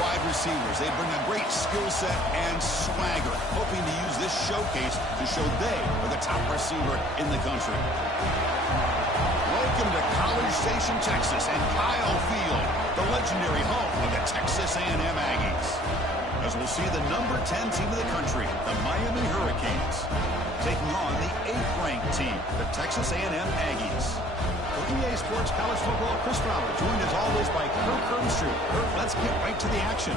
wide receivers. They bring a great skill set and swagger, hoping to use this showcase to show they are the top receiver in the country. Welcome to College Station, Texas, and Kyle Field, the legendary home of the Texas A&M Aggies. As we'll see the number 10 team of the country, the Miami Hurricanes, taking on the 8th-ranked team, the Texas A&M Aggies. For EA Sports College Football, Chris Fowler, joined as always by Kirk Herbstreit. Kirk, let's get right to the action.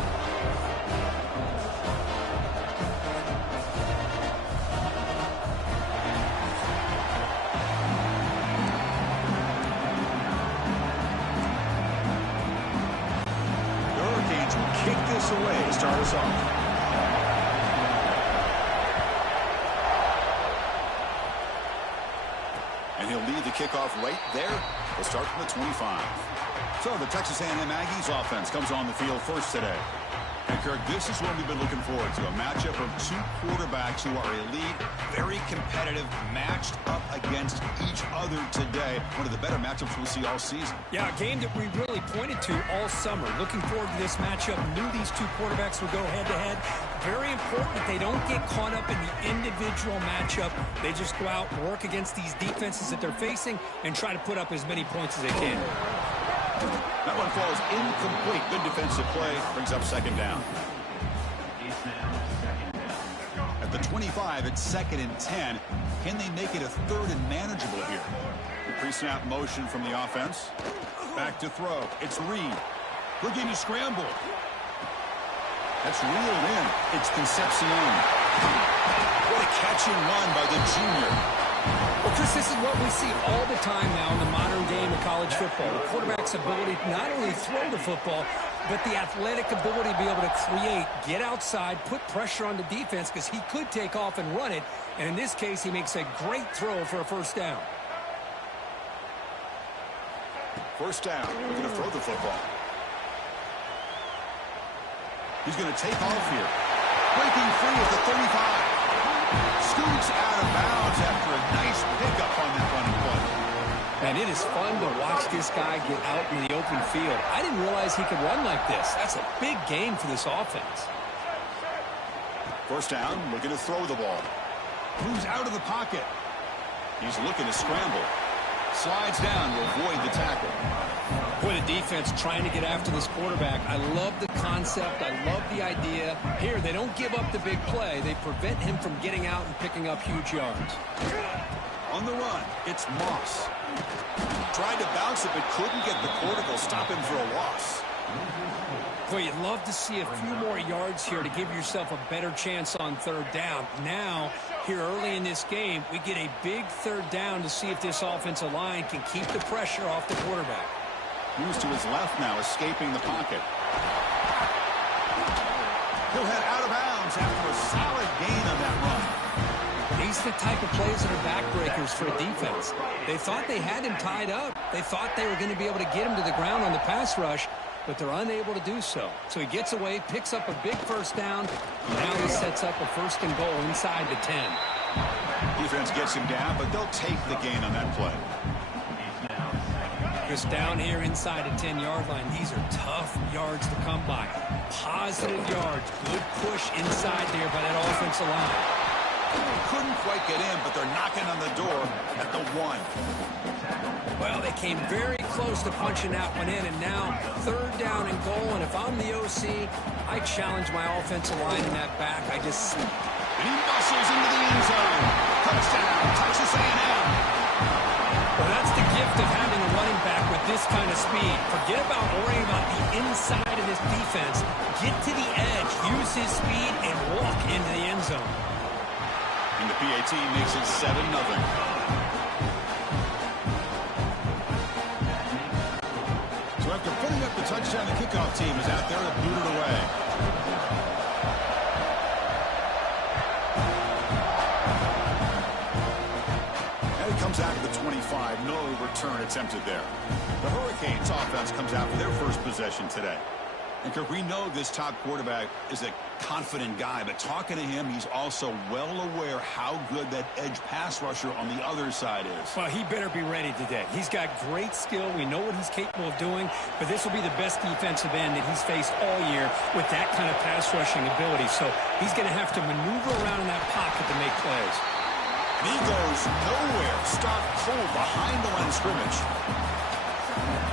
The Hurricanes will kick this away to start us off. And he'll lead the kickoff right there. We'll start from the 25. So the Texas A&M Aggies offense comes on the field first today. And Kirk, this is what we've been looking forward to, a matchup of two quarterbacks who are elite, very competitive, matched up against each other today. One of the better matchups we'll see all season. Yeah, a game that we really pointed to all summer. Looking forward to this matchup. Knew these two quarterbacks would go head-to-head. Very important that they don't get caught up in the individual matchup. They just go out and work against these defenses that they're facing and try to put up as many points as they can. That one falls incomplete. Good defensive play. Brings up second down. At the 25, it's 2nd and 10. Can they make it a 3rd and manageable here? The pre-snap motion from the offense. Back to throw. It's Reed. Looking to scramble. That's reeled in. It's Concepcion. What a catch and run by the junior. Well, Chris, this is what we see all the time now in the modern game of college football. The quarterback's ability to not only throw the football, but the athletic ability to be able to create, get outside, put pressure on the defense because he could take off and run it. And in this case, he makes a great throw for a first down. First down. Looking to throw the football. He's going to take off here. Breaking free at the 35. Scoots out of bounds after a nice pickup on that running play. And it is fun to watch this guy get out in the open field. I didn't realize he could run like this. That's a big game for this offense. First down, looking to throw the ball. Moves out of the pocket. He's looking to scramble. Slides down to avoid the tackle. Boy, the defense trying to get after this quarterback. I love the concept. I love the idea. Here, they don't give up the big play. They prevent him from getting out and picking up huge yards. On the run, it's Moss. Tried to bounce it, but couldn't get the quarter to stop him for a loss. Boy, you'd love to see a few more yards here to give yourself a better chance on 3rd down. Now, here early in this game, we get a big 3rd down to see if this offensive line can keep the pressure off the quarterback. Moves to his left now, escaping the pocket. He'll head out of bounds after a solid gain on that run. These are the type of plays that are backbreakers for a defense. They thought they had him tied up. They thought they were going to be able to get him to the ground on the pass rush, but they're unable to do so. So he gets away, picks up a big first down. Now he sets up a 1st and goal inside the 10. Defense gets him down, but they'll take the gain on that play. Just down here inside the 10-yard line. These are tough yards to come by. Positive yards. Good push inside there by that offensive line. Couldn't quite get in, but they're knocking on the door at the 1. Well, they came very close to punching that one in, and now 3rd down and goal. And if I'm the OC, I challenge my offensive line in that back. And he muscles into the end zone. Touchdown, Texas A&M. Well, that's the gift of having a running back with this kind of speed. Forget about worrying about the inside of this defense. Get to the edge, use his speed, and walk into the end zone. And the PAT makes it 7-0. So after putting up the touchdown, the kickoff team is out there to boot it away. And it comes out to the 25. No return attempted there. The Hurricanes offense comes out for their first possession today. And Kirk, we know this top quarterback is a confident guy, but talking to him, he's also well aware how good that edge pass rusher on the other side is. Well, he better be ready today. He's got great skill. We know what he's capable of doing, but this will be the best defensive end that he's faced all year with that kind of pass rushing ability. So he's going to have to maneuver around in that pocket to make plays. And he goes nowhere. Stopped cold behind the line of scrimmage.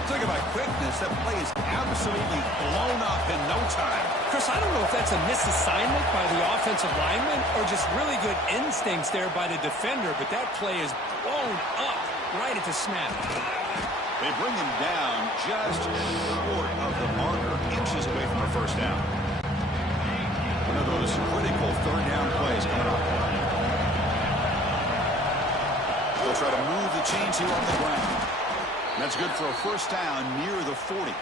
Talk about quickness. That play is absolutely blown up in no time. Chris, I don't know if that's a misassignment by the offensive lineman or just really good instincts there by the defender, but that play is blown up right at the snap. They bring him down just short of the marker, inches away from a first down. One of those critical third down plays coming up. They'll try to move the chains here on the ground. That's good for a first down near the 40.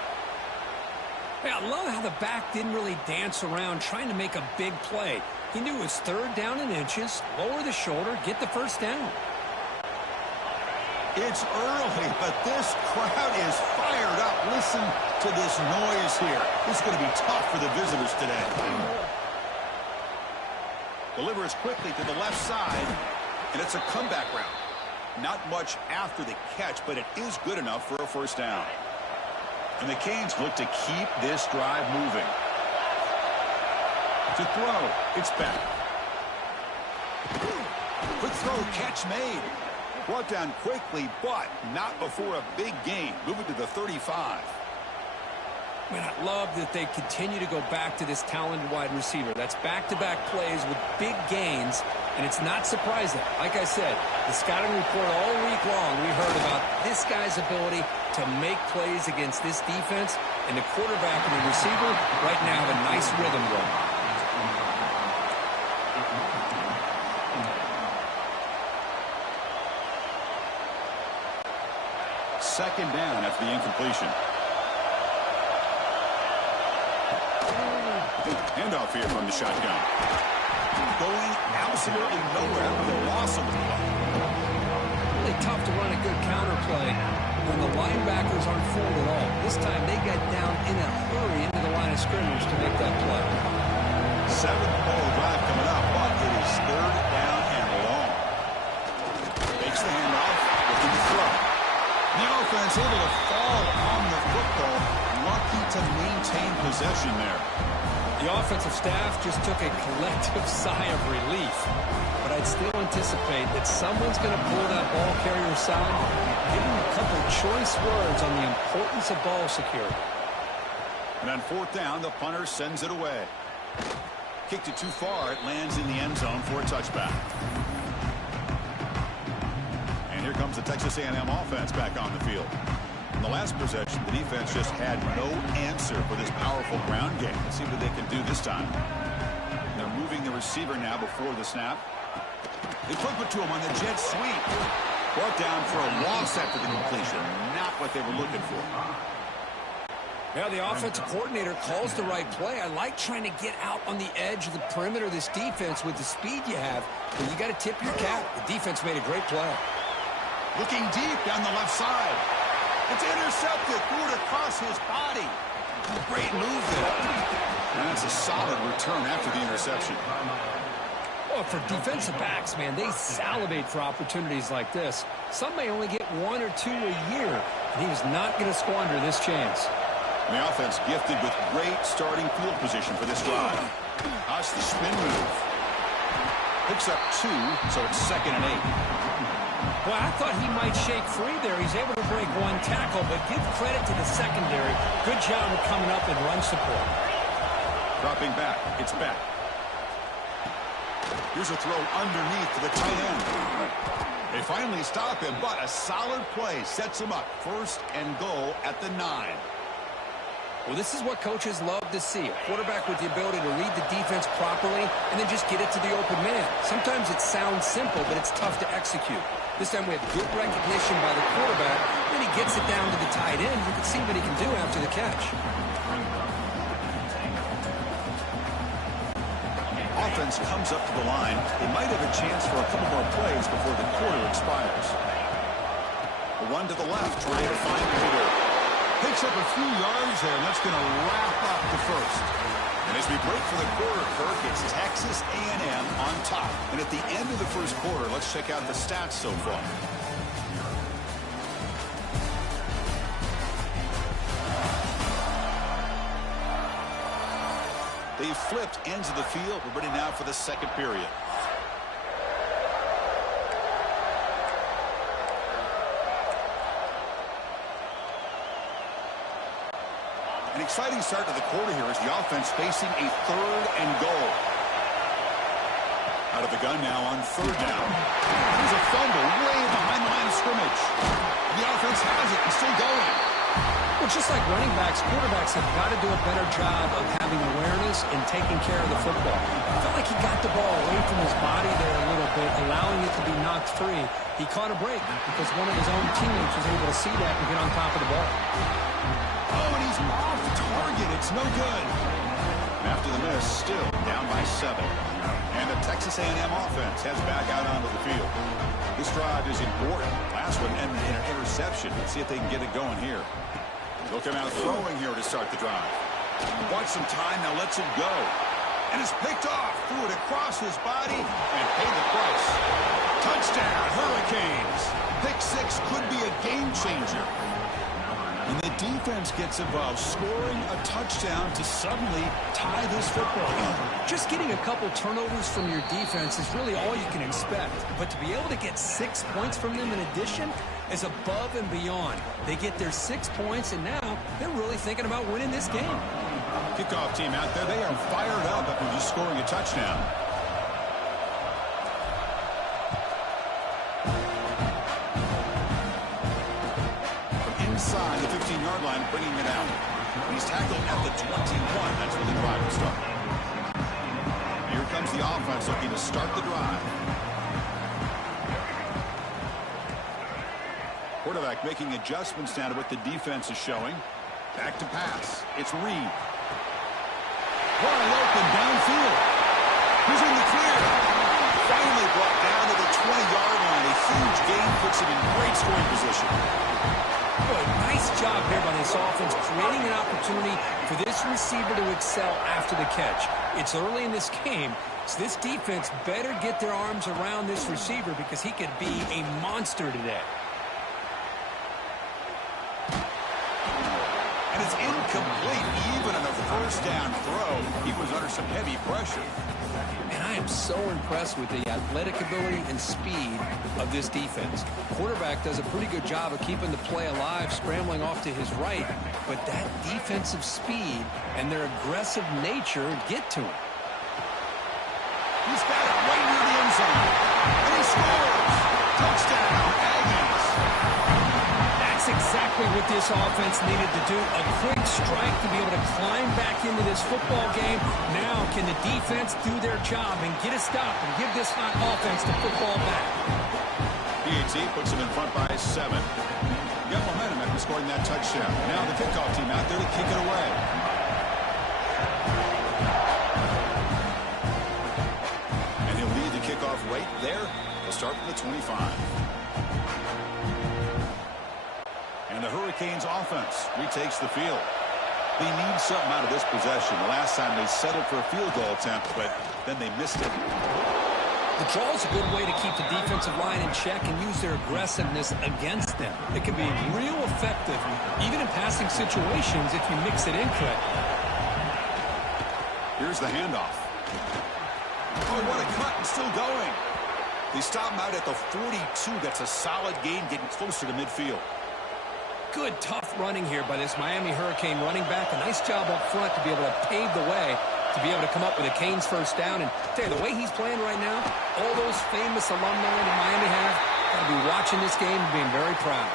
Yeah, I love how the back didn't really dance around trying to make a big play. He knew it was third down in inches, lower the shoulder, get the first down. It's early, but this crowd is fired up. Listen to this noise here. This is going to be tough for the visitors today. Delivers quickly to the left side, and it's a comeback route. Not much after the catch, but it is good enough for a first down. And the Canes look to keep this drive moving. To throw, it's back. Quick throw, catch made. Brought down quickly, but not before a big gain. Moving to the 35. Man, I love that they continue to go back to this talented wide receiver. That's back-to-back plays with big gains, and it's not surprising. Like I said, the scouting report all week long, we heard about this guy's ability to make plays against this defense, and the quarterback and the receiver right now have a nice rhythm going. Second down after the incompletion. Handoff here from the shotgun. Going absolutely nowhere with a loss of the ball. Really tough to run a good counter play when the linebackers aren't fooled at all. This time they got down in a hurry into the line of scrimmage to make that play. Seventh ball drive coming up, but it is third down and long. Makes the handoff, looking to throw. The offense able to fall on the football. Lucky to maintain possession there. The offensive staff just took a collective sigh of relief. But I'd still anticipate that someone's going to pull that ball carrier aside, give him a couple choice words on the importance of ball security. And on fourth down, the punter sends it away. Kicked it too far. It lands in the end zone for a touchback. And here comes the Texas A&M offense back on the field. In the last possession, the defense just had no answer for this powerful ground game. Let's see what they can do this time. They're moving the receiver now before the snap. They flip it to him on the jet sweep. Brought down for a loss after the completion. Not what they were looking for. Yeah, the offensive coordinator calls the right play. I like trying to get out on the edge of the perimeter of this defense with the speed you have. But you got to tip your cap. The defense made a great play. Looking deep down the left side. It's intercepted. Threw it across his body. Great move there. And that's a solid return after the interception. Well, for defensive backs, man, they salivate for opportunities like this. Some may only get one or two a year, and he was not going to squander this chance. And the offense gifted with great starting field position for this drive. That's the spin move. Picks up 2, so it's 2nd and 8. Well, I thought he might shake free there. He's able to break one tackle, but give credit to the secondary. Good job of coming up and run support. Dropping back. It's back. Here's a throw underneath to the tight end. They finally stop him, but a solid play sets him up. 1st and goal at the 9. Well, this is what coaches love to see. A quarterback with the ability to read the defense properly and then just get it to the open man. Sometimes it sounds simple, but it's tough to execute. This time we have good recognition by the quarterback. Then he gets it down to the tight end. You can see what he can do after the catch. Offense comes up to the line. They might have a chance for a couple more plays before the quarter expires. A run to the left, trying to find Peter. Picks up a few yards there, and that's going to wrap up the first. And as we break for the quarter, Kirk, it's Texas A&M on top. And at the end of the first quarter, let's check out the stats so far. They've flipped ends of the field. We're ready now for the second period. An exciting start to the quarter here as the offense facing a 3rd and goal. Out of the gun now on 3rd down. Here's a fumble way behind the line of scrimmage. The offense has it and still going. Well, just like running backs, quarterbacks have got to do a better job of having awareness and taking care of the football. I felt like he got the ball away from his body there a little bit, allowing it to be knocked free. He caught a break because one of his own teammates was able to see that and get on top of the ball. Oh, and he's off target. It's no good. After the miss, still down by 7. And the Texas A&M offense heads back out onto the field. This drive is important. Last one ended in an interception. Let's see if they can get it going here. They'll come out throwing here to start the drive. Bought some time, now lets it go. And it's picked off. Threw it across his body and paid the price. Touchdown, Hurricanes. Pick 6 could be a game changer. And the defense gets involved, scoring a touchdown to suddenly tie this football game. Just getting a couple turnovers from your defense is really all you can expect. But to be able to get 6 points from them in addition is above and beyond. They get their 6 points, and now they're really thinking about winning this game. Kickoff team out there, they are fired up after just scoring a touchdown. Inside the 15-yard line, bringing it out. He's tackled at the 21. That's where the drive will start. Here comes the offense looking to start the drive. Quarterback making adjustments now to what the defense is showing. Back to pass. It's Reed. Wide open downfield. He's in the clear. Finally brought down to the 20-yard line. A huge gain puts him in great scoring position. Boy, nice job here by this offense, creating an opportunity for this receiver to excel after the catch. It's early in this game, so this defense better get their arms around this receiver because he could be a monster today. And it's incomplete even on a first down throw. He was under some heavy pressure. And I am so impressed with the athletic ability and speed of this defense. Quarterback does a pretty good job of keeping the play alive, scrambling off to his right, but that defensive speed and their aggressive nature get to him. He's got it right near the end zone. And he scores. Touchdown, Aggies. That's exactly what this offense needed to do. A quick strike to be able to climb back into this football game. Now can the defense do their job and get a stop and give this hot offense the football back? PAT puts him in front by 7. Got momentum after scoring that touchdown. Now the kickoff team out there to kick it away. And he'll lead the kickoff right there. He'll start from the 25. And the Hurricanes offense retakes the field. They need something out of this possession. The last time they settled for a field goal attempt, but then they missed it. The draw is a good way to keep the defensive line in check and use their aggressiveness against them. It can be real effective, even in passing situations, if you mix it in correctly. Here's the handoff. Oh, what a cut, and still going. They stop him out at the 42. That's a solid gain, getting closer to midfield. Good, tough running here by this Miami Hurricane running back. A nice job up front to be able to pave the way to be able to come up with a Canes first down. And tell you, the way he's playing right now, all those famous alumni that Miami have got to be watching this game and being very proud.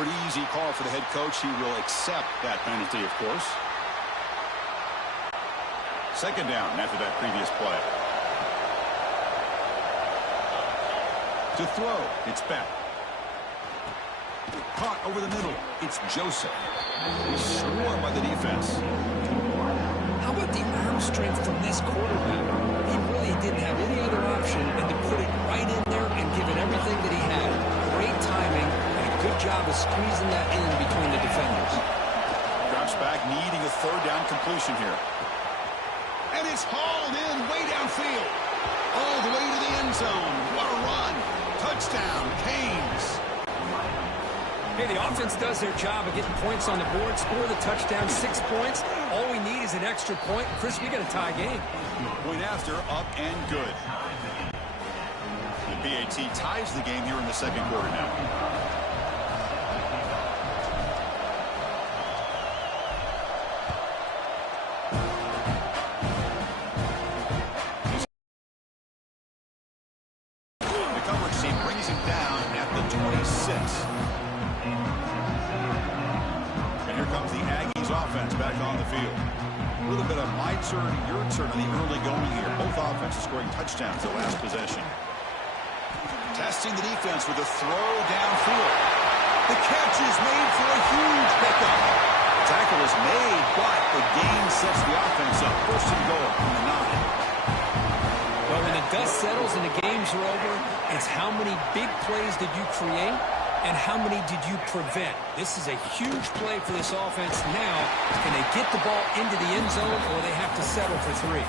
Pretty easy call for the head coach. He will accept that penalty, of course. Second down after that previous play. To throw, it's Beck. Caught over the middle, it's Joseph. Swarmed by the defense. How about about the arm strength from this quarterback? He really didn't have any other option than to put it right in there and give it everything that he had. Great timing and a good job of squeezing that in between the defenders. Drops back, needing a third down completion here. And it's hauled in way downfield. All the way to the end zone. What a run. Touchdown, Canes. Hey, the offense does their job of getting points on the board, score the touchdown, 6 points. All we need is an extra point. Chris, we got a tie game. Point after, up and good. The BAT ties the game here in the second quarter now. The coverage team brings him down at the 26. And here comes the Aggies offense back on the field. A little bit of my turn, your turn on the early going here. Both offenses scoring touchdowns the last possession. Testing the defense with a throw downfield. The catch is made for a huge pickup. Tackle is made, but the gain sets the offense up. First and goal from the 9. Well, when the dust settles and the games are over, it's how many big plays did you create and how many did you prevent? This is a huge play for this offense now. Can they get the ball into the end zone or they have to settle for 3?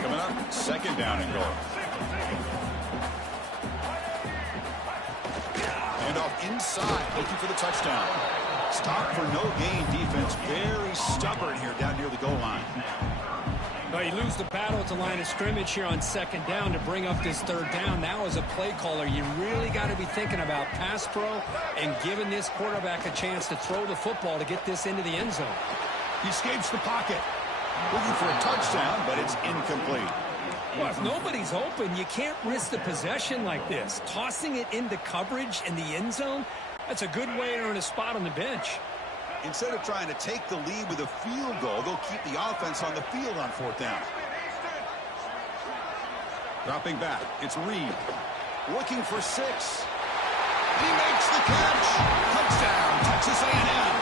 Coming up, second down and goal. And off inside, looking for the touchdown. Stop for no gain defense. Very stubborn here down near the goal line. Well, you lose the battle at the line of scrimmage here on second down to bring up this third down. Now, as a play caller, you really got to be thinking about pass pro and giving this quarterback a chance to throw the football to get this into the end zone. He escapes the pocket. Looking for a touchdown, but it's incomplete. Well, if nobody's open, you can't risk the possession like this. Tossing it into coverage in the end zone, that's a good way to earn a spot on the bench. Instead of trying to take the lead with a field goal, they'll keep the offense on the field on fourth down. Dropping back, it's Reed. Looking for 6. He makes the catch. Touchdown, Texas A&M.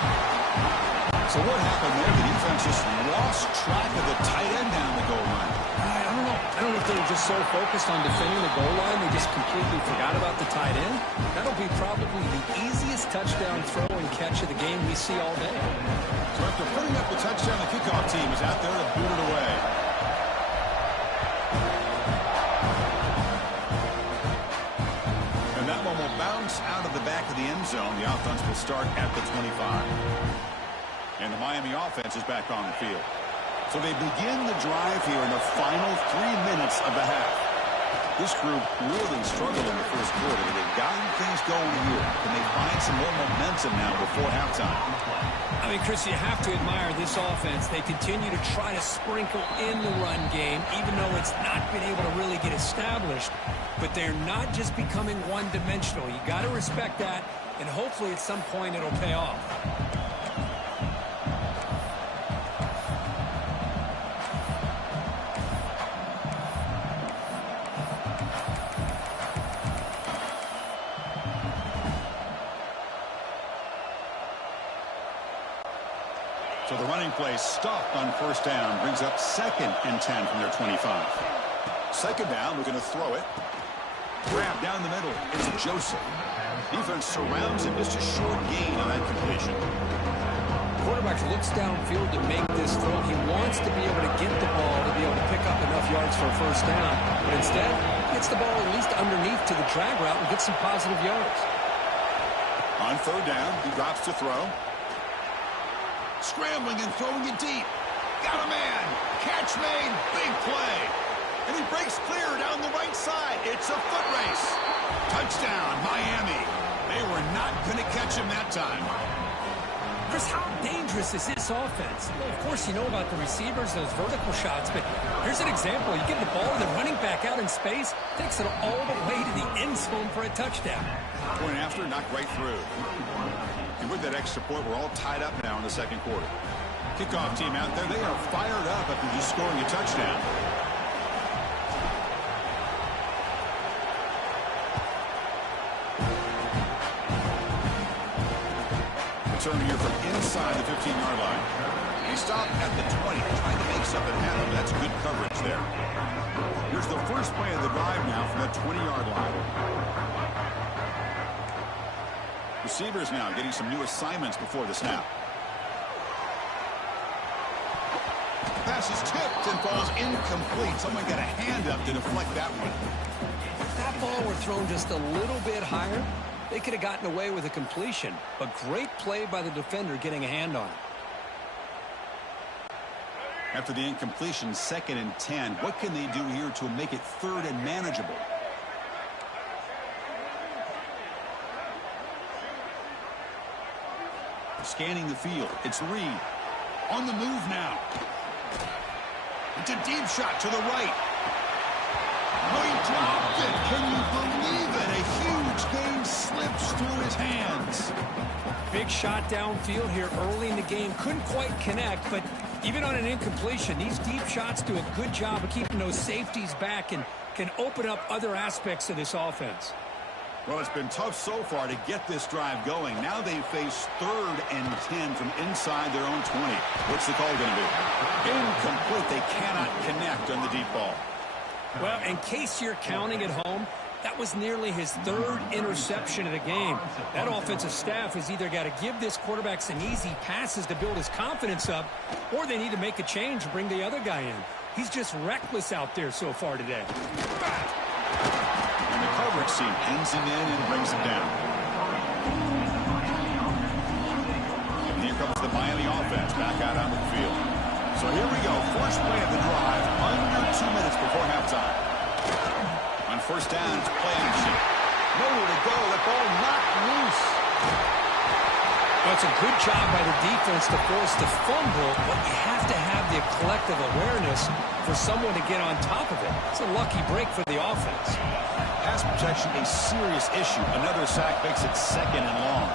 So what happened there? The defense just lost track of the tight end down the goal line. I don't know if they were just so focused on defending the goal line, they just completely forgot about the tight end. That'll be probably the easiest touchdown throw and catch of the game we see all day. So after putting up the touchdown, the kickoff team is out there to boot it away. And that one will bounce out of the back of the end zone. The offense will start at the 25. And the Miami offense is back on the field. So they begin the drive here in the final 3 minutes of the half. This group really struggled in the first quarter. They've gotten things going here. Can they find some more momentum now before halftime? I mean, Chris, you have to admire this offense. They continue to try to sprinkle in the run game, even though it's not been able to really get established. But they're not just becoming one-dimensional. You got to respect that, and hopefully at some point it'll pay off. So the running play stopped on first down, brings up 2nd and 10 from their 25. Second down, we're going to throw it. Grab down the middle. It's Joseph. Defense surrounds him. Just a short gain on that completion. Quarterback looks downfield to make this throw. He wants to be able to get the ball to be able to pick up enough yards for a first down. But instead, gets the ball at least underneath to the drag route and gets some positive yards. On third down, he drops to throw. Scrambling and throwing it deep. Got a man. Catch made. Big play. And he breaks clear down the right side. It's a foot race. Touchdown, Miami. They were not going to catch him that time. Chris, how dangerous is this offense? Well, of course, you know about the receivers, those vertical shots, but here's an example. You give the ball to the running back out in space, takes it all the way to the end zone for a touchdown. Point after, knocked right through. And with that extra point, we're all tied up now in the second quarter. Kickoff team out there, they are fired up after just scoring a touchdown. return here from inside the 15-yard line. He stopped at the 20, trying to make something happen. That's good coverage there. Here's the first play of the drive now from that 20-yard line. Receivers now getting some new assignments before the snap. Pass is tipped and falls incomplete. Someone got a hand up to deflect that one. If that ball were thrown just a little bit higher, they could have gotten away with a completion. But great play by the defender getting a hand on it. After the incompletion, 2nd and 10. What can they do here to make it 3rd and manageable? Scanning the field. It's Reed. On the move now. It's a deep shot to the right. Oh, he dropped it. Can you believe it? A huge game slips through his hands. Big shot downfield here early in the game. Couldn't quite connect, but even on an incompletion, these deep shots do a good job of keeping those safeties back and can open up other aspects of this offense. Well, it's been tough so far to get this drive going. Now they face 3rd and 10 from inside their own 20. What's the call going to be? Incomplete. They cannot connect on the deep ball. Well, in case you're counting at home, that was nearly his 3rd interception of the game. That offensive staff has either got to give this quarterback some easy passes to build his confidence up, or they need to make a change and bring the other guy in. He's just reckless out there so far today. And the coverage team pins him in and brings him down. And here comes the Miami offense back out onto the field. So here we go. First play of the drive, under 2 minutes before halftime. On first down, it's play action. Nowhere to go. The ball knocked loose. Well, it's a good job by the defense to force the fumble, but you have to have the collective awareness for someone to get on top of it. It's a lucky break for the offense. Pass protection, a serious issue. Another sack makes it 2nd and long.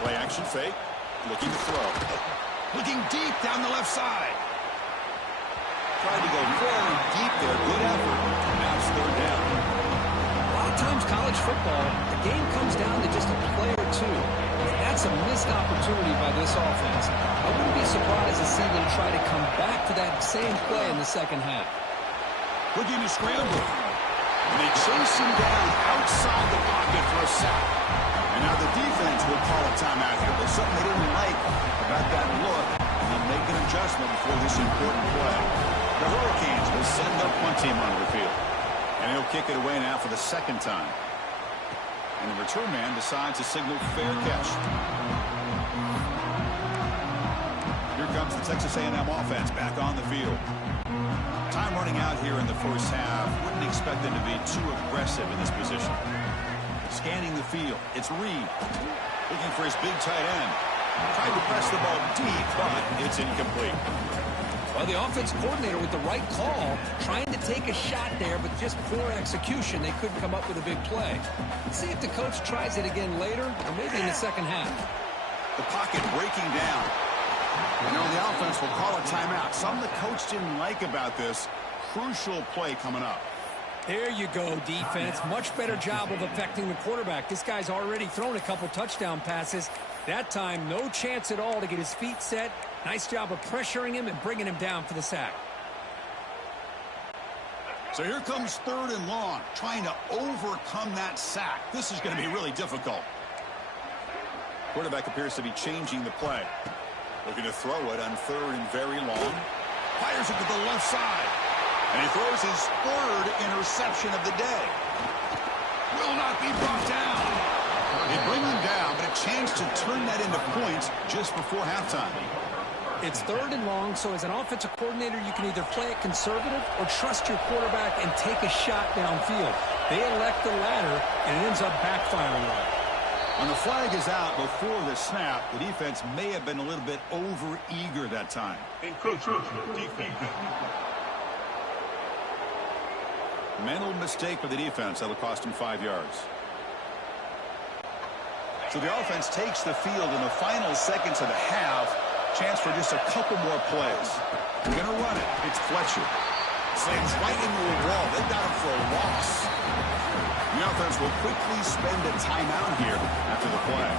Play action fake. Looking to throw. Looking deep down the left side. Tried to go very deep there. Good effort. Now it's 3rd down. A lot of times college football, the game comes down to just a play or two. And that's a missed opportunity by this offense. I wouldn't be surprised to see them try to come back to that same play in the second half. Looking to scramble. And they chase him down outside the pocket for a sack. And now the defense will call a timeout here. There's something they didn't like about that look. And they'll make an adjustment before this important play. The Hurricanes will send their punt team onto the field. And he'll kick it away now for the 2nd time. And the return man decides to signal fair catch. Here comes the Texas A&M offense back on the field. Time running out here in the first half. Wouldn't expect them to be too aggressive in this position. Scanning the field. It's Reed. Looking for his big tight end. Tried to press the ball deep, but it's incomplete. Well, the offense coordinator with the right call, trying to take a shot there, but just poor execution. They couldn't come up with a big play. Let's see if the coach tries it again later, or maybe in the second half. The pocket breaking down. You know, the offense will call a timeout. Something the coach didn't like about this. Crucial play coming up. There you go, defense. Much better job of affecting the quarterback. This guy's already thrown a couple touchdown passes. That time, no chance at all to get his feet set. Nice job of pressuring him and bringing him down for the sack. So here comes 3rd and long, trying to overcome that sack. This is going to be really difficult. Quarterback appears to be changing the play. Looking to throw it on 3rd and very long. Fires it to the left side. And he throws his 3rd interception of the day. Will not be brought down. They bring him down, but a chance to turn that into points just before halftime. It's 3rd and long, so as an offensive coordinator, you can either play it conservative or trust your quarterback and take a shot downfield. They elect the latter, and it ends up backfiring on them. When the flag is out before the snap, the defense may have been a little bit over-eager that time. Mental mistake for the defense. That'll cost him 5 yards. So the offense takes the field in the final seconds of the half. Chance for just a couple more plays. They're going to run it. It's Fletcher. Slams right into a wall. They got him for a loss. The offense will quickly spend a timeout here after the play.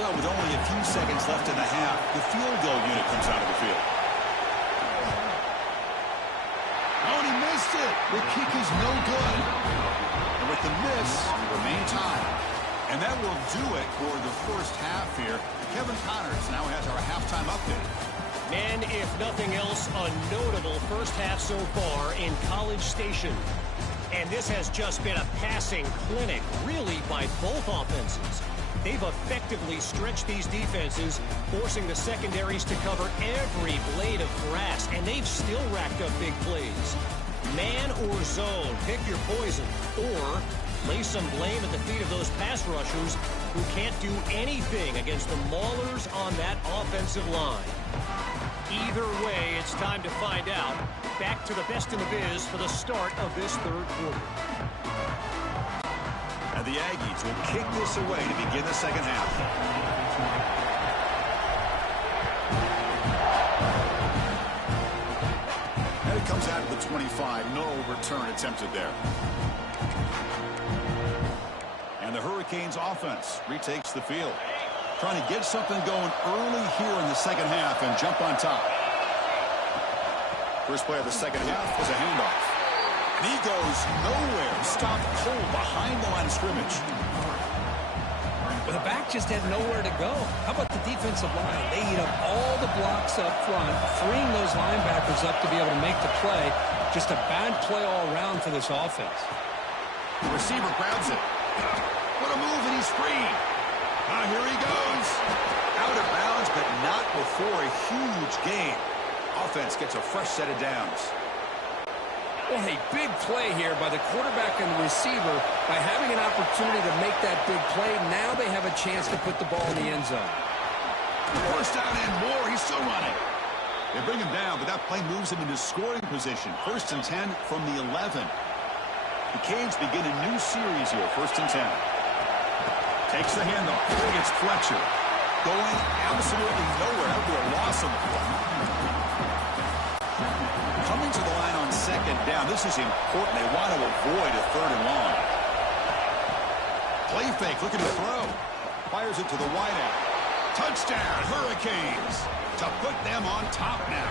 So with only a few seconds left in the half, the field goal unit comes out of the field. Oh, and he missed it. The kick is no good. And with the miss, remain tied. And that will do it for the first half here. Kevin Connors now has our halftime update. Man, if nothing else, a notable first half so far in College Station. And this has just been a passing clinic, really, by both offenses. They've effectively stretched these defenses, forcing the secondaries to cover every blade of grass, and they've still racked up big plays. Man or zone, pick your poison, or lay some blame at the feet of those pass rushers who can't do anything against the maulers on that offensive line. Either way, it's time to find out. Back to the best in the biz for the start of this third quarter. And the Aggies will kick this away to begin the second half. And it comes out of the 25. No return attempted there. And the Hurricanes offense retakes the field. Trying to get something going early here in the second half and jump on top. First play of the second half was a handoff. And he goes nowhere. Stopped cold behind the line of scrimmage. Well, the back just had nowhere to go. How about the defensive line? They eat up all the blocks up front, freeing those linebackers up to be able to make the play. Just a bad play all around for this offense. The receiver grabs it. What a move, and he's free. Here he goes. Out of bounds, but not before a huge gain. Offense gets a fresh set of downs. Well, a big play here by the quarterback and the receiver. By having an opportunity to make that big play, now they have a chance to put the ball in the end zone. First down and more. He's still running. They bring him down, but that play moves him into scoring position. 1st and 10 from the 11. The Canes begin a new series here. 1st and 10. Takes the handoff. It's Fletcher. Going absolutely nowhere. That would be a loss of the play. Coming to the line on 2nd down. This is important. They want to avoid a 3rd and long. Play fake. Looking to throw. Fires it to the wideout. Touchdown, Hurricanes. To put them on top now.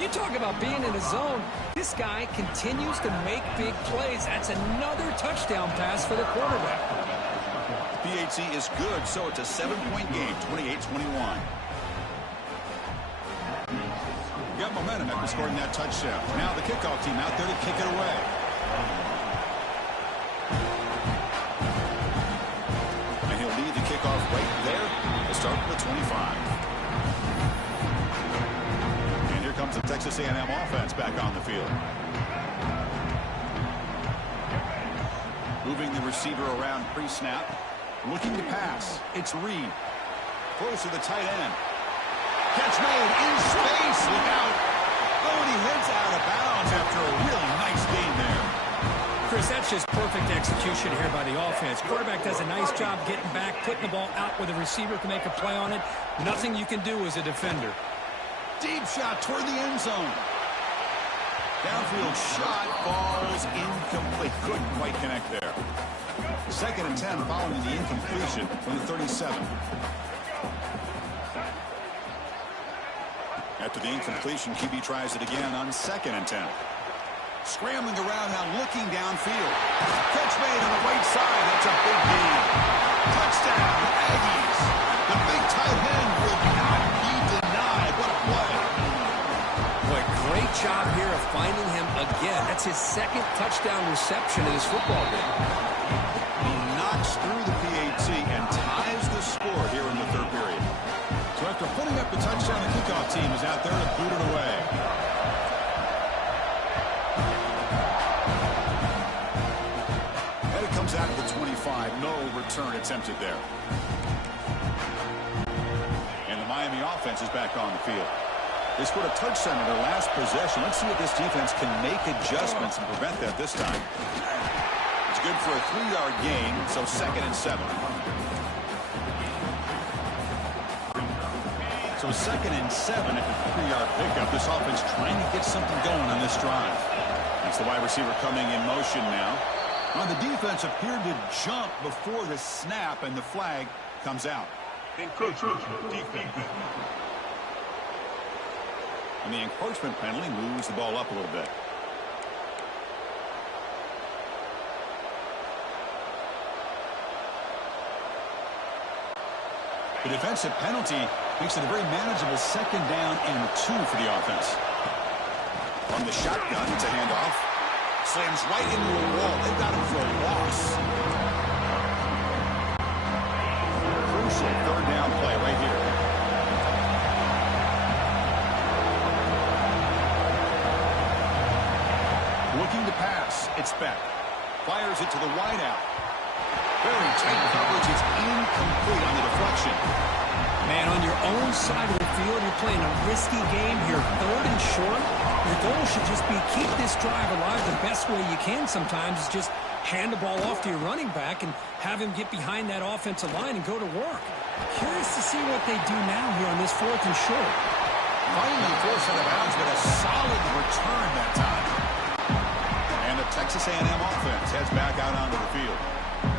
You talk about being in a zone. This guy continues to make big plays. That's another touchdown pass for the quarterback. PAT is good, so it's a 7-point game, 28-21. Got momentum after scoring that touchdown. Now the kickoff team out there to kick it away. And he'll lead the kickoff right there to start from the 25. And here comes the Texas A&M offense back on the field. Moving the receiver around pre-snap. Looking to pass. It's Reed. Close to the tight end. Catch made in space. Look out. Oh, and he heads out of bounds after a really nice game there. Chris, that's just perfect execution here by the offense. Quarterback does a nice job getting back, putting the ball out where the receiver can make a play on it. Nothing you can do as a defender. Deep shot toward the end zone. Downfield shot falls incomplete. Couldn't quite connect there. 2nd and 10 following the incompletion from the 37. After the incompletion, QB tries it again on 2nd and 10. Scrambling around now, looking downfield. Catch made on the right side. That's a big gain. Touchdown, Aggies. The big tight end will not be denied. What a play. Boy, great job here of finding him again. That's his 2nd touchdown reception in this football game. He knocks through the PAT and ties the score here in the 3rd period. So after putting up the touchdown, the kickoff team is out there to boot it away. And it comes out of the 25. No return attempted there. And the Miami offense is back on the field. They scored a touchdown in their last possession. Let's see if this defense can make adjustments and prevent that this time. It's good for a 3-yard gain, so 2nd and 7. So 2nd and 7 at the 3-yard pickup. This offense trying to get something going on this drive. That's the wide receiver coming in motion now. On the defense appeared to jump before the snap, and the flag comes out. Encroachment defense. And the encroachment penalty moves the ball up a little bit. The defensive penalty makes it a very manageable 2nd down and 2 for the offense. On the shotgun, it's a handoff. Slams right into a wall. They've got him for a loss. Crucial 3rd down play right here. Looking to pass. It's Beck. Fires it to the wideout. Very tight coverage. It's incomplete on the deflection. Man, on your own side of the field, you're playing a risky game here, 3rd and short. Your goal should just be keep this drive alive the best way you can sometimes is just hand the ball off to your running back and have him get behind that offensive line and go to work. Curious to see what they do now here on this 4th and short. Finally forced out of bounds, but a solid return that time. And the Texas A&M offense heads back out onto the field.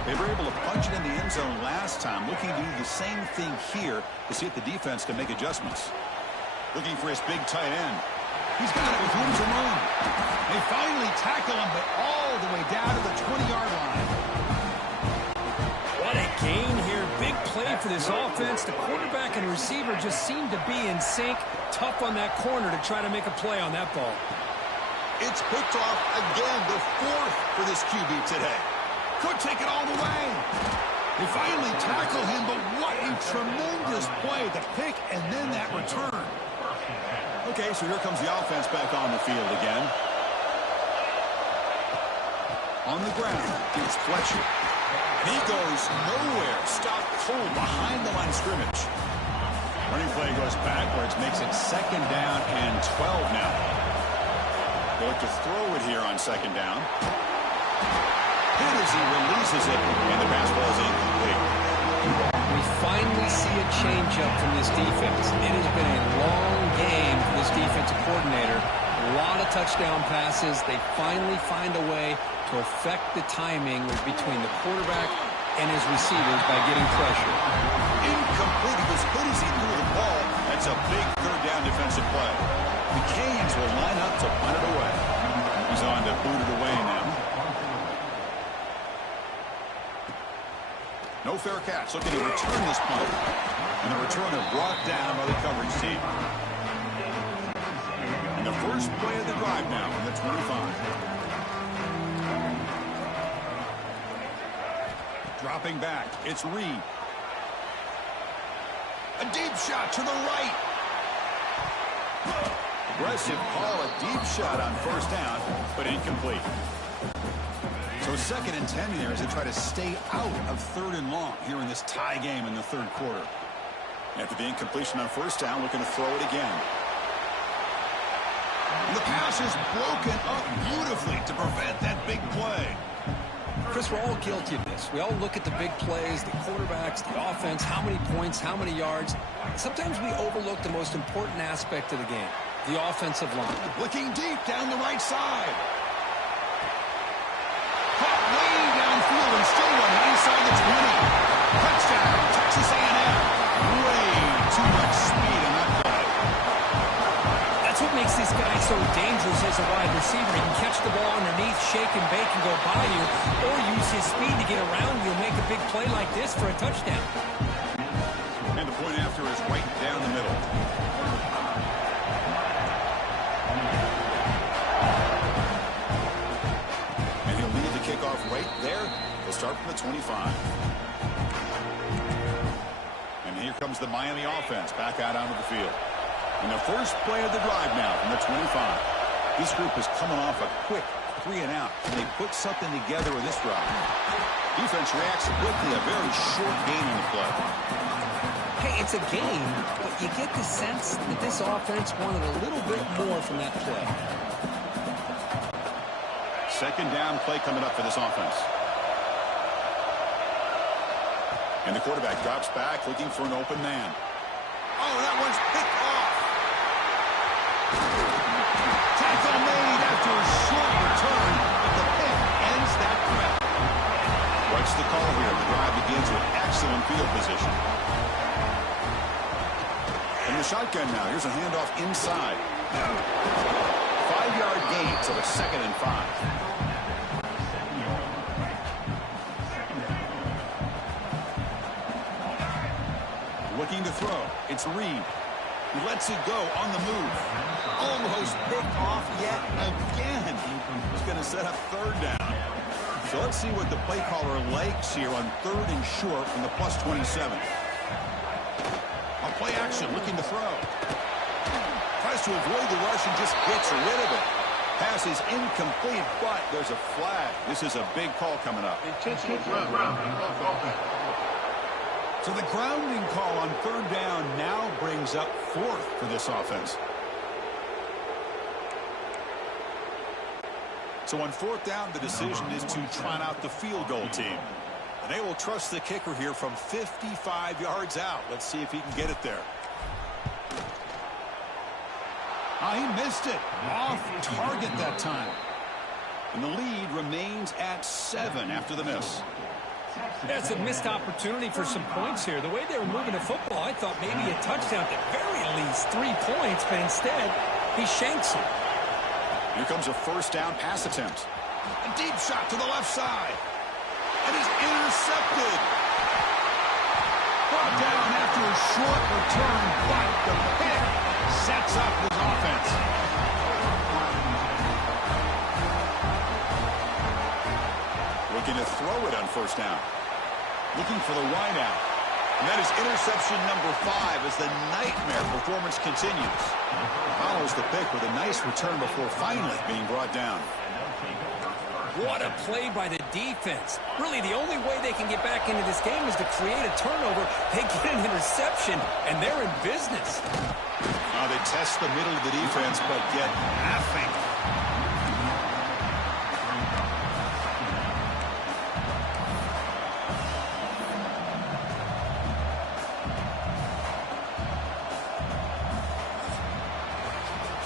They were able to punch it in the end zone last time, looking to do the same thing here to see if the defense can make adjustments. Looking for his big tight end. He's got it with room to run. They finally tackle him, but all the way down to the 20-yard line. What a gain here. Big play for this offense. The quarterback and receiver just seemed to be in sync. Tough on that corner to try to make a play on that ball. It's picked off again, the 4th for this QB today. Could take it all the way. They finally tackle him, but what a tremendous play. The pick and then that return. Okay, so here comes the offense back on the field again. On the ground, it's Fletcher. He goes nowhere. Stopped cold behind the line of scrimmage. Running play goes backwards, makes it 2nd down and 12 now. They look to throw it here on 2nd down. Hit as he releases it, and the pass ball is incomplete. We finally see a change-up from this defense. It has been a long game for this defensive coordinator. A lot of touchdown passes. They finally find a way to affect the timing between the quarterback and his receivers by getting pressure. Incomplete. He was hit as he threw the ball. That's a big 3rd down defensive play. The Canes will line up to punt it away. He's on to boot it away now. No fair catch. Looking to return this punt. And the returner brought down by the coverage team. And the first play of the drive now from the 25. Dropping back. It's Reed. A deep shot to the right. Aggressive call, a deep shot on 1st down, but incomplete. So 2nd and 10 here as they try to stay out of 3rd and long here in this tie game in the 3rd quarter. After the incompletion on 1st down, looking to throw it again. And the pass is broken up beautifully to prevent that big play. Chris, we're all guilty of this. We all look at the big plays, the quarterbacks, the offense, how many points, how many yards. Sometimes we overlook the most important aspect of the game, the offensive line. Looking deep down the right side. Caught way downfield and still running inside the 20. Touchdown, Texas A&M. Way too much speed in that play. That's what makes this guy so dangerous as a wide receiver. He can catch the ball underneath, shake and bake and go by you, or use his speed to get around you and make a big play like this for a touchdown. And the point after is right down the middle. And he'll lead the kickoff right there. They'll start from the 25. And here comes the Miami offense back out onto the field. And the first play of the drive now from the 25. This group is coming off a quick 3 and out. Can they put something together with this drive? Defense reacts quickly. A very short gain on the play. Hey, it's a game, but you get the sense that this offense wanted a little bit more from that play. 2nd down play coming up for this offense. And the quarterback drops back looking for an open man. Oh, that one's picked off. Tackle made after a short return, but the pick ends that threat. Right That's the call here. The drive begins with excellent field position. From the shotgun now, here's a handoff inside. 5-yard gain, so it's 2nd and 5. Looking to throw. It's Reed. He lets it go on the move. Almost picked off yet again. He's going to set up 3rd down. So let's see what the play caller likes here on 3rd and short from the +27. On play action, looking to throw. Tries to avoid the rush and just gets rid of it. Pass is incomplete, but there's a flag. This is a big call coming up. So the grounding call on 3rd down now brings up 4th for this offense. So on 4th down, the decision is to trot out the field goal team. And they will trust the kicker here from 55 yards out. Let's see if he can get it there. He missed it. Off target that time. And the lead remains at 7 after the miss. That's a missed opportunity for some points here. The way they were moving the football, I thought maybe a touchdown, at the very least 3 points, but instead he shanks it. Here comes a 1st down pass attempt. A deep shot to the left side. And is intercepted. Brought down after a short return, but the pick sets up his offense. Looking to throw it on 1st down. Looking for the wide out. And that is interception number 5 as the nightmare performance continues. Follows the pick with a nice return before finally being brought down. What a play by the defense. Really, the only way they can get back into this game is to create a turnover. They get an interception, and they're in business. They test the middle of the defense, but get nothing.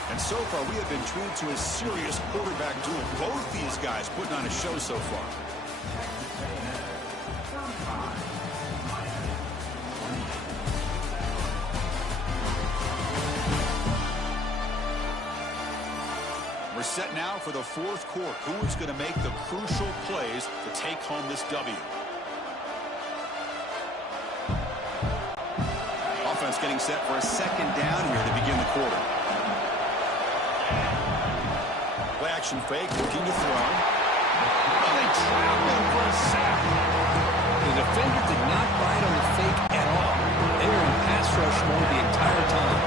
And so far, we have been treated to a serious quarterback duel. Both these guys putting on a show so far. We're set now for the 4th quarter. Who is going to make the crucial plays to take home this W? Offense getting set for a 2nd down here to begin the quarter. Play action fake, looking to throw. They trap him for a sack. The defender did not bite on the fake at all. They were in pass rush mode the entire time.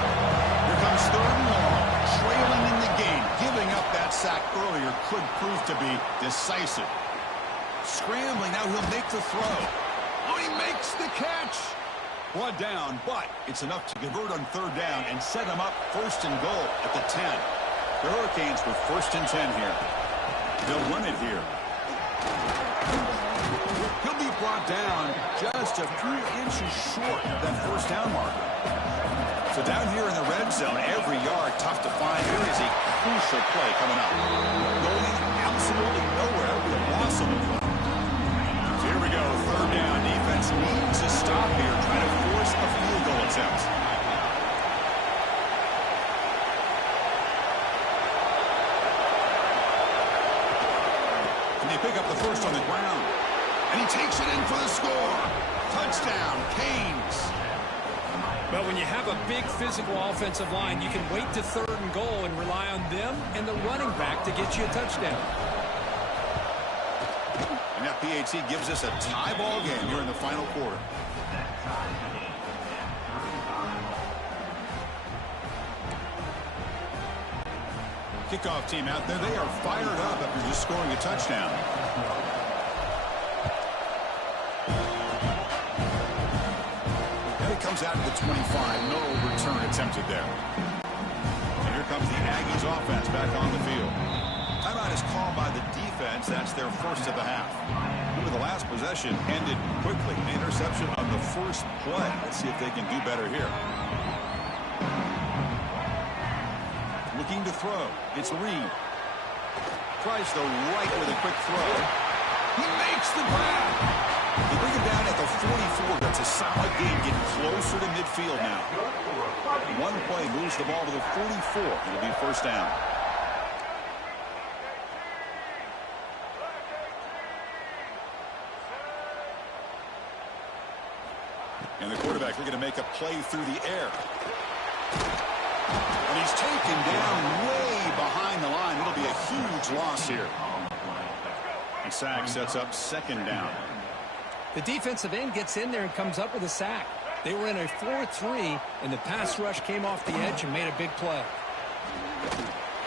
Here comes 3rd and long, trailing in the game. Giving up that sack earlier could prove to be decisive. Scrambling, now he'll make the throw. He makes the catch. Brought down, but it's enough to convert on 3rd down and set him up 1st and goal at the 10. The Hurricanes with 1st and 10 here. They'll run it here. He'll be brought down just a few inches short of that 1st down marker. So down here in the red zone, every yard tough to find. Here is a crucial play coming up. Going absolutely nowhere with a loss on the play. So here we go, 3rd down. Defense needs to stop here, trying to force a field goal attempt. And they pick up the 1st on the ground. And he takes it in for the score. Touchdown, Canes. But when you have a big physical offensive line, you can wait to 3rd and goal and rely on them and the running back to get you a touchdown. And that PAT gives us a tie ball game here in the final quarter. Kickoff team out there, they are fired up after just scoring a touchdown. Comes out of the 25. No return attempted there. And here comes the Aggies offense back on the field. Timeout is called by the defense. That's their 1st of the half. Remember, the last possession ended quickly. An interception on the 1st play. Let's see if they can do better here. Looking to throw. It's Reed. Tries the right with a quick throw. He makes the grab. They bring him down at the 44. That's a solid gain, getting closer to midfield now. One play moves the ball to the 44. It'll be first down. And the quarterback looking to make a play through the air. And he's taken down way behind the line. It'll be a huge loss here. And sack sets up second down. The defensive end gets in there and comes up with a sack. They were in a 4-3, and the pass rush came off the edge and made a big play.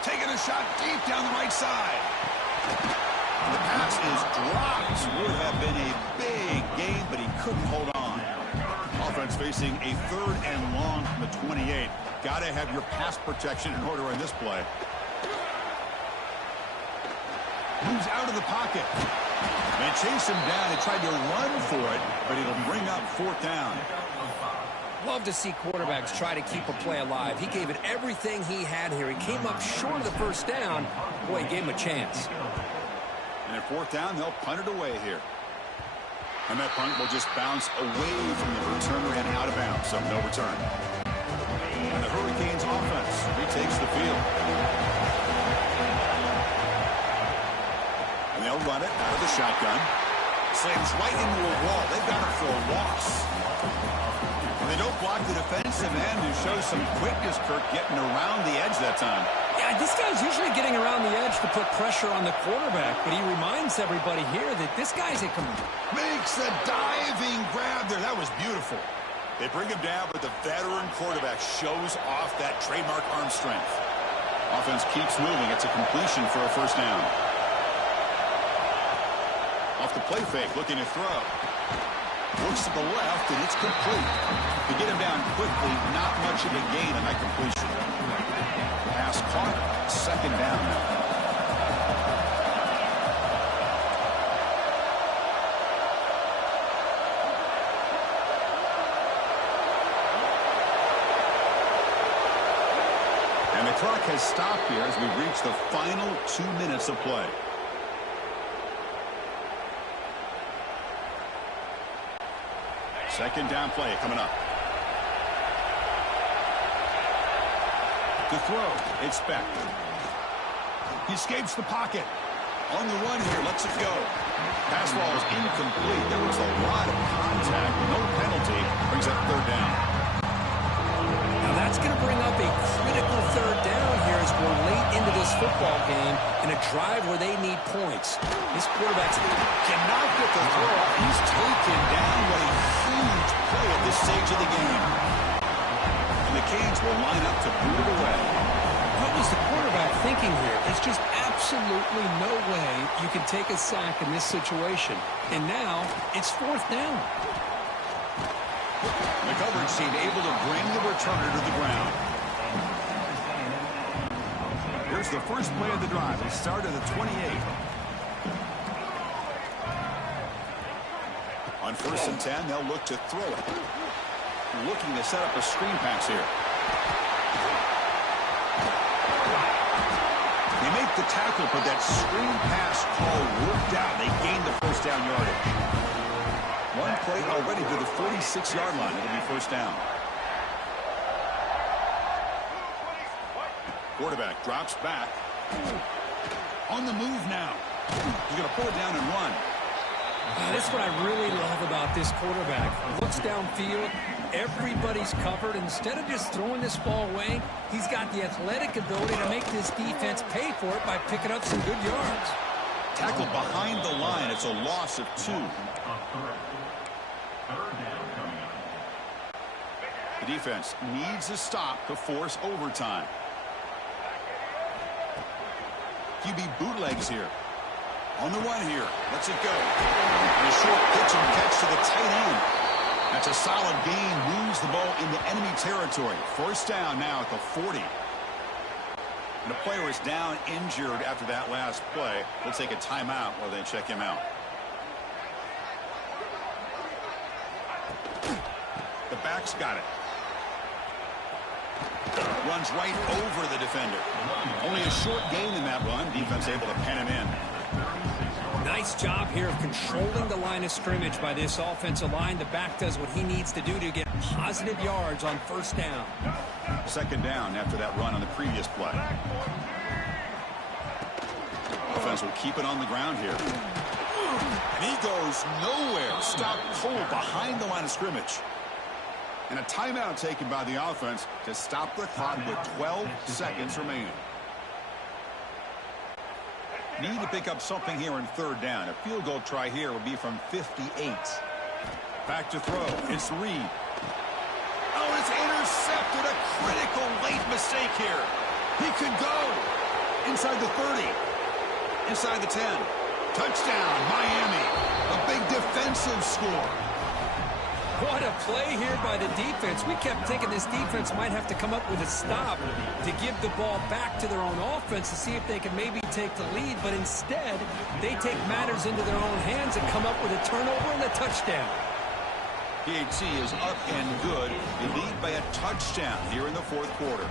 Taking a shot deep down the right side. The pass is dropped. Would have been a big gain, but he couldn't hold on. Offense facing a 3rd and long from the 28. Got to have your pass protection in order on this play. Moves out of the pocket. They chase him down. They tried to run for it, but it'll bring up 4th down. Love to see quarterbacks try to keep a play alive. He gave it everything he had here. He came up short of the first down. Boy, he gave him a chance. And at 4th down, they'll punt it away here. And that punt will just bounce away from the returner and out of bounds, so no return. And the Hurricanes offense retakes the field. And they'll run it out of the shotgun. Slams right into a wall. They've got it for a loss. And they don't block the defensive end, who shows some quickness, Kirk, getting around the edge that time. Yeah, this guy's usually getting around the edge to put pressure on the quarterback, but he reminds everybody here that this guy's a... Makes a diving grab there. That was beautiful. They bring him down, but the veteran quarterback shows off that trademark arm strength. Offense keeps moving. It's a completion for a first down. Off the play fake, looking to throw. Looks to the left, and it's complete. To get him down quickly, not much of a gain on that completion. Pass caught, second down. And the clock has stopped here as we reach the final 2 minutes of play. Second down play coming up. To throw, it's Beck. He escapes the pocket. On the run here, lets it go. Pass ball is incomplete. There was a lot of contact. No penalty. Brings up 3rd down. Now that's going to bring up a critical 3rd down here as we're late into this football game in a drive where they need points. This quarterback cannot get the throw off. He's taken down. What a huge play at this stage of the game. And the Canes will line up to boot it away. What was the quarterback thinking here? There's just absolutely no way you can take a sack in this situation. And now it's 4th down. The coverage team able to bring the returner to the ground. Here's the first play of the drive. They start at the 28. On 1st and 10, they'll look to throw it. Looking to set up a screen pass here. They make the tackle, but that screen pass call worked out. They gained the first down yardage. One play already to the 46-yard line. It'll be first down. Quarterback drops back. On the move now. He's going to pull it down and run. That's what I really love about this quarterback. Looks downfield, everybody's covered. Instead of just throwing this ball away, he's got the athletic ability to make this defense pay for it by picking up some good yards. Tackled behind the line. It's a loss of 2. The defense needs a stop to force overtime. QB bootlegs here. On the run here. Lets it go. And a short pitch and catch to the tight end. That's a solid gain. Moves the ball into enemy territory. First down now at the 40. And the player is down injured after that last play. We'll take a timeout while they check him out. The back's got it. Runs right over the defender. Only a short gain in that run. Defense able to pen him in. Nice job here of controlling the line of scrimmage by this offensive line. The back does what he needs to do to get positive yards on first down. Second down after that run on the previous play. Offense will keep it on the ground here. And he goes nowhere. Stop cold behind the line of scrimmage. And a timeout taken by the offense to stop the clock with 12 seconds remaining. Need to pick up something here in third down. A field goal try here would be from 58. Back to throw. It's Reed. Oh, it's intercepted. A critical late mistake here. He could go. Inside the 30. Inside the 10. Touchdown, Miami. A big defensive score. What a play here by the defense. We kept thinking this defense might have to come up with a stop to give the ball back to their own offense to see if they can maybe take the lead. But instead, they take matters into their own hands and come up with a turnover and a touchdown. PHC is up and good. They lead by a touchdown here in the fourth quarter.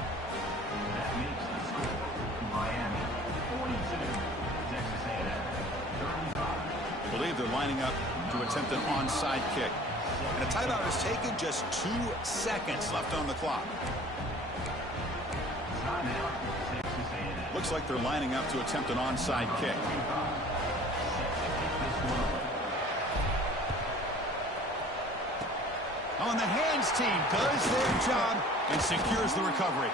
I believe they're lining up to attempt an onside kick. And a timeout is taken, just 2 seconds left on the clock. Looks like they're lining up to attempt an onside kick. On the hands team does their job and secures the recovery.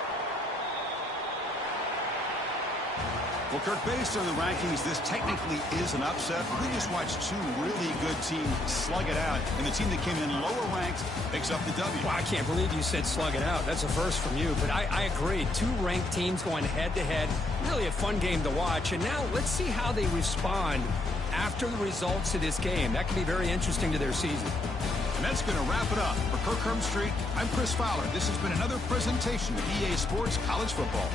Well, Kirk, based on the rankings, this technically is an upset. We just watched two really good teams slug it out, and the team that came in lower ranked picks up the W. Well, I can't believe you said slug it out. That's a first from you, but I agree. Two ranked teams going head-to-head. Really a fun game to watch, and now let's see how they respond after the results of this game. That can be very interesting to their season. And that's going to wrap it up. For Kirk Street, I'm Chris Fowler. This has been another presentation of EA Sports College Football.